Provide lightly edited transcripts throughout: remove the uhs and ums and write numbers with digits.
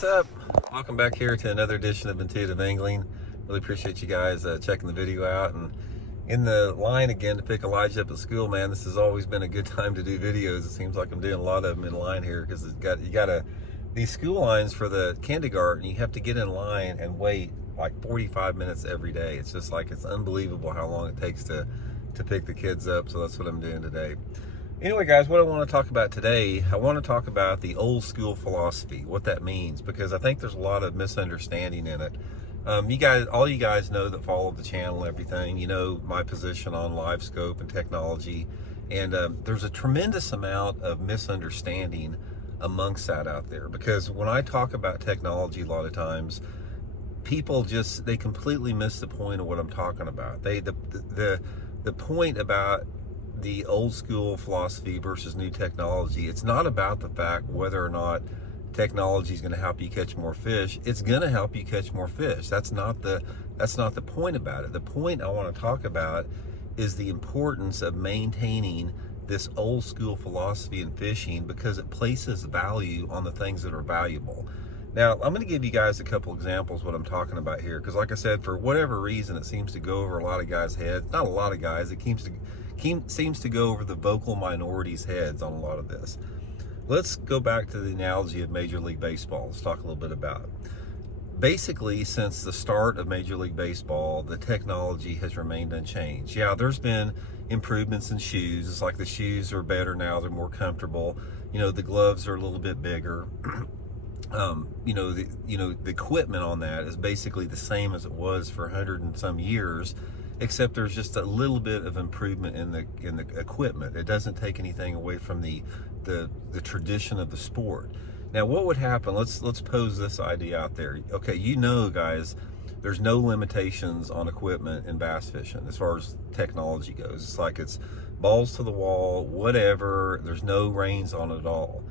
what's up? Welcome back here to another edition of Intuitive Angling. Really appreciate you guys checking the video out, and in the line again to pick Elijah up at school. Man, this has always been a good time to do videos. It seems like I'm doing a lot of them in line here because you got these school lines for the kindergarten. You have to get in line and wait like 45 minutes every day. It's just like, it's unbelievable how long it takes to pick the kids up. So that's what I'm doing today. Anyway, guys, what I want to talk about today, I want to talk about the old school philosophy, what that means, because I think there's a lot of misunderstanding in it. All you guys know that follow the channel and everything, you know my position on live scope and technology, and there's a tremendous amount of misunderstanding amongst that out there, because when I talk about technology, a lot of times people they completely miss the point of what I'm talking about. The point about the old school philosophy versus new technology, it's not about the fact whether or not technology is going to help you catch more fish. It's going to help you catch more fish. That's not the point about it. The point I want to talk about is the importance of maintaining this old school philosophy in fishing, because it places value on the things that are valuable. Now, I'm going to give you guys a couple examples what I'm talking about here, because like I said, for whatever reason, it seems to go over a lot of guys' heads. Not a lot of guys, it seems to go over the vocal minorities' heads on a lot of this. Let's go back to the analogy of Major League Baseball. Let's talk a little bit about it. Basically, since the start of Major League Baseball, the technology has remained unchanged. Yeah, there's been improvements in shoes. It's like the shoes are better now, they're more comfortable. You know, the gloves are a little bit bigger. The equipment on that is basically the same as it was for 100 and some years, except there's just a little bit of improvement in the equipment. It doesn't take anything away from the tradition of the sport. Now, what would happen? Let's pose this idea out there. Okay, you know, guys, there's no limitations on equipment in bass fishing as far as technology goes. It's like it's balls to the wall, whatever. There's no reins on it at all.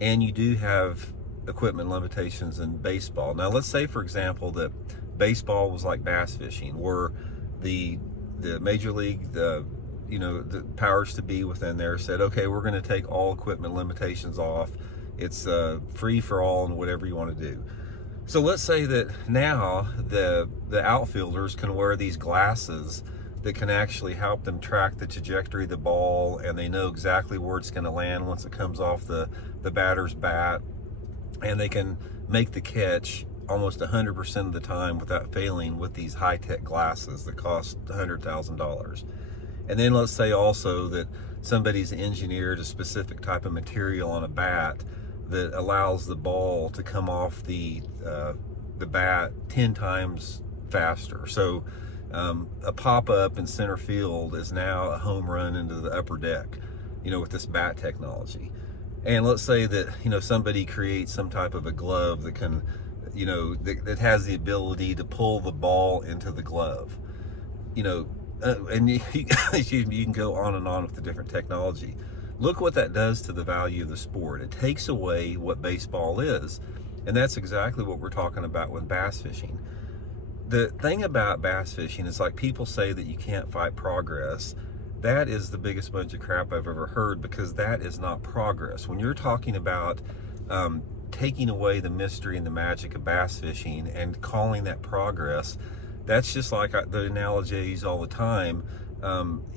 And you do have equipment limitations in baseball. Now, let's say, for example, that baseball was like bass fishing, where the Major League, the powers to be within there said, okay, we're going to take all equipment limitations off. It's free for all and whatever you want to do. So let's say that now the outfielders can wear these glasses that can actually help them track the trajectory of the ball, and they know exactly where it's going to land once it comes off the batter's bat, and they can make the catch almost 100% of the time without failing with these high-tech glasses that cost $100,000. And then let's say also that somebody's engineered a specific type of material on a bat that allows the ball to come off the bat 10 times faster. So a pop-up in center field is now a home run into the upper deck, with this bat technology. And let's say that somebody creates some type of a glove that can that has the ability to pull the ball into the glove, and you can go on and on with the different technology. Look what that does to the value of the sport. It takes away what baseball is, and that's exactly what we're talking about with bass fishing. The thing about bass fishing is, like, people say that you can't fight progress. That is the biggest bunch of crap I've ever heard, because that is not progress. When you're talking about taking away the mystery and the magic of bass fishing and calling that progress, that's just like the analogy I use all the time.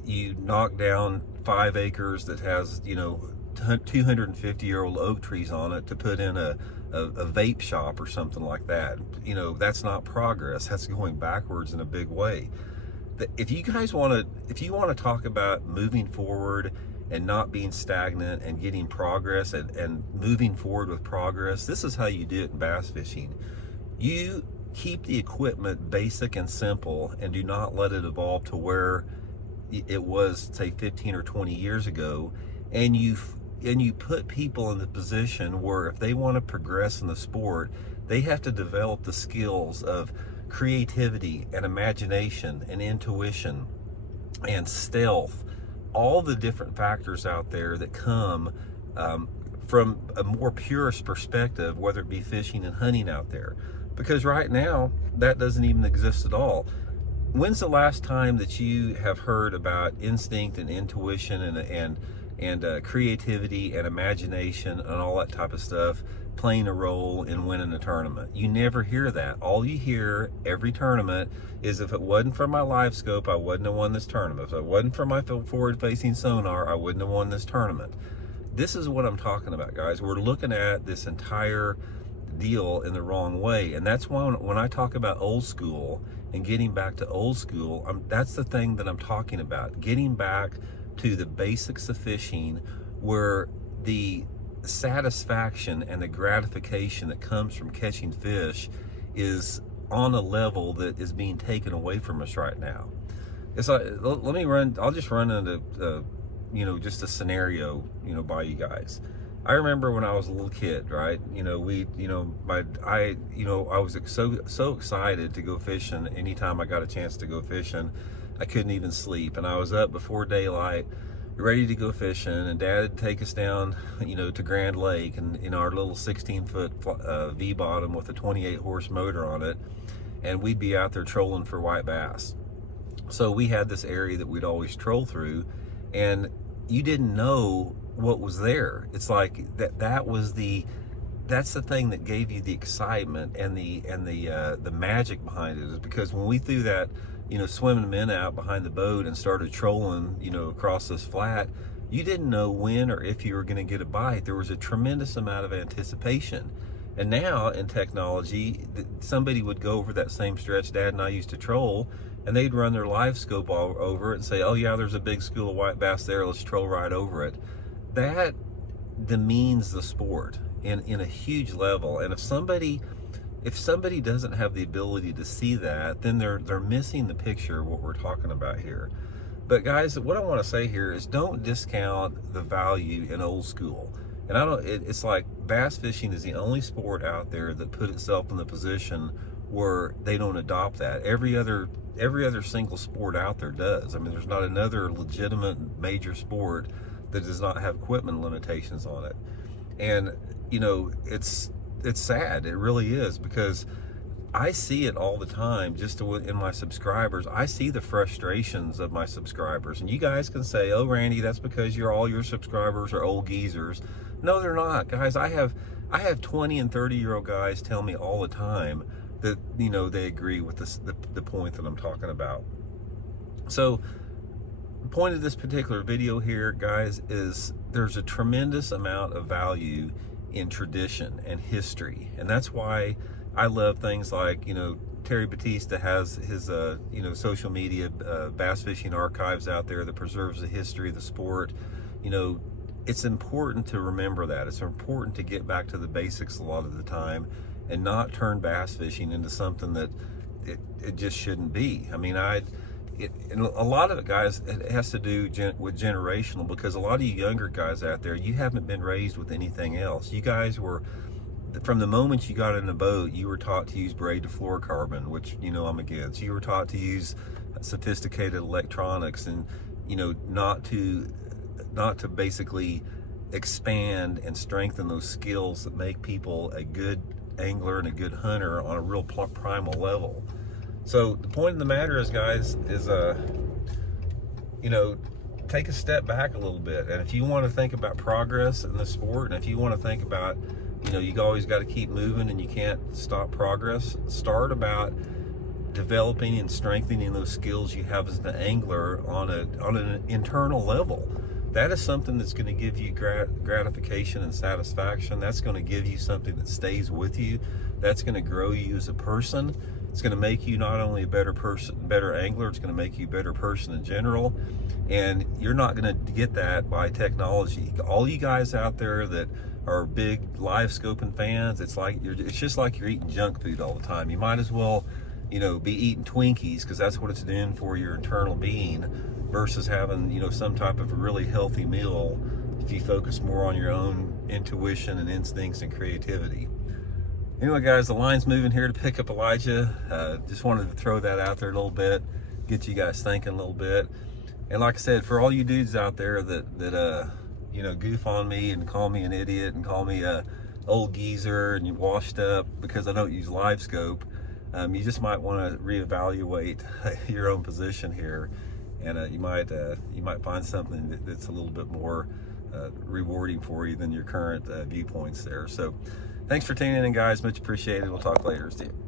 You knock down 5 acres that has 250-year-old oak trees on it to put in a vape shop or something like that. That's not progress. That's going backwards in a big way. If you want to talk about moving forward and not being stagnant and getting progress and moving forward with progress, this is how you do it in bass fishing. You keep the equipment basic and simple, and do not let it evolve to where it was, say, 15 or 20 years ago. And you put people in the position where if they want to progress in the sport, they have to develop the skills of creativity and imagination and intuition and stealth, all the different factors out there that come from a more purist perspective, whether it be fishing and hunting out there. Because right now, that doesn't even exist at all. When's the last time that you have heard about instinct and intuition and creativity and imagination and all that type of stuff playing a role in winning a tournament. You never hear that. All you hear every tournament is, if it wasn't for my live scope, I wouldn't have won this tournament. If it wasn't for my forward facing sonar, I wouldn't have won this tournament. This is what I'm talking about, guys. We're looking at this entire deal in the wrong way. And that's why when I talk about old school and getting back to old school, that's the thing that I'm talking about. Getting back to the basics of fishing, where the satisfaction and the gratification that comes from catching fish is on a level that is being taken away from us right now. It's like, I'll just run into just a scenario, by you guys. I remember when I was a little kid, right? I was so excited to go fishing. Anytime I got a chance to go fishing, I couldn't even sleep. And I was up before daylight, ready to go fishing, and Dad would take us down, to Grand Lake, and in our little 16-foot V-bottom with a 28-horse motor on it, and we'd be out there trolling for white bass. So we had this area that we'd always troll through, and you didn't know what was there. It's like that's the thing that gave you the excitement and the magic behind it, is because when we threw that swimming men out behind the boat and started trolling across this flat, you didn't know when or if you were going to get a bite. There was a tremendous amount of anticipation. And now in technology, somebody would go over that same stretch Dad and I used to troll, and they'd run their live scope all over it and say, oh yeah, there's a big school of white bass there, let's troll right over it. That demeans the sport in a huge level. And if somebody doesn't have the ability to see that, then they're missing the picture of what we're talking about here. But guys, what I want to say here is, don't discount the value in old school. And it's like bass fishing is the only sport out there that put itself in the position where they don't adopt that. Every other single sport out there does. I mean, there's not another legitimate major sport that does not have equipment limitations on it. And it's sad, it really is, because I see it all the time just in my subscribers. I see the frustrations of my subscribers, and you guys can say, oh Randy, that's because all your subscribers are old geezers. No, they're not, guys. I have 20 and 30-year-old guys tell me all the time that they agree with the point that I'm talking about. So the point of this particular video here, guys, is there's a tremendous amount of value in tradition and history, and that's why I love things like Terry Batista has his social media bass fishing archives out there that preserves the history of the sport. It's important to remember that. It's important to get back to the basics a lot of the time and not turn bass fishing into something that it just shouldn't be. I mean, and a lot of it, guys, it has to do with generational, because a lot of you younger guys out there, you haven't been raised with anything else. You guys were, from the moment you got in a boat, you were taught to use braid to fluorocarbon, which I'm against. You were taught to use sophisticated electronics, and not to basically expand and strengthen those skills that make people a good angler and a good hunter on a real primal level. So the point of the matter is, guys, is take a step back a little bit. And if you want to think about progress in the sport, and if you want to think about you always got to keep moving and you can't stop progress, start about developing and strengthening those skills you have as an angler on an internal level. That is something that's going to give you gratification and satisfaction. That's going to give you something that stays with you. That's going to grow you as a person. It's going to make you not only a better person, better angler, it's going to make you a better person in general. And you're not going to get that by technology. All you guys out there that are big live scoping fans, it's just like you're eating junk food all the time. You might as well, be eating Twinkies, because that's what it's doing for your internal being, versus having, some type of a really healthy meal if you focus more on your own intuition and instincts and creativity. Anyway, guys, the line's moving here to pick up Elijah. Just wanted to throw that out there a little bit, get you guys thinking a little bit. And like I said, for all you dudes out there that goof on me and call me an idiot and call me a old geezer and you washed up because I don't use live scope, you just might want to reevaluate your own position here, and you might find something that's a little bit more rewarding for you than your current viewpoints there. So thanks for tuning in, guys. Much appreciated. We'll talk later. See you.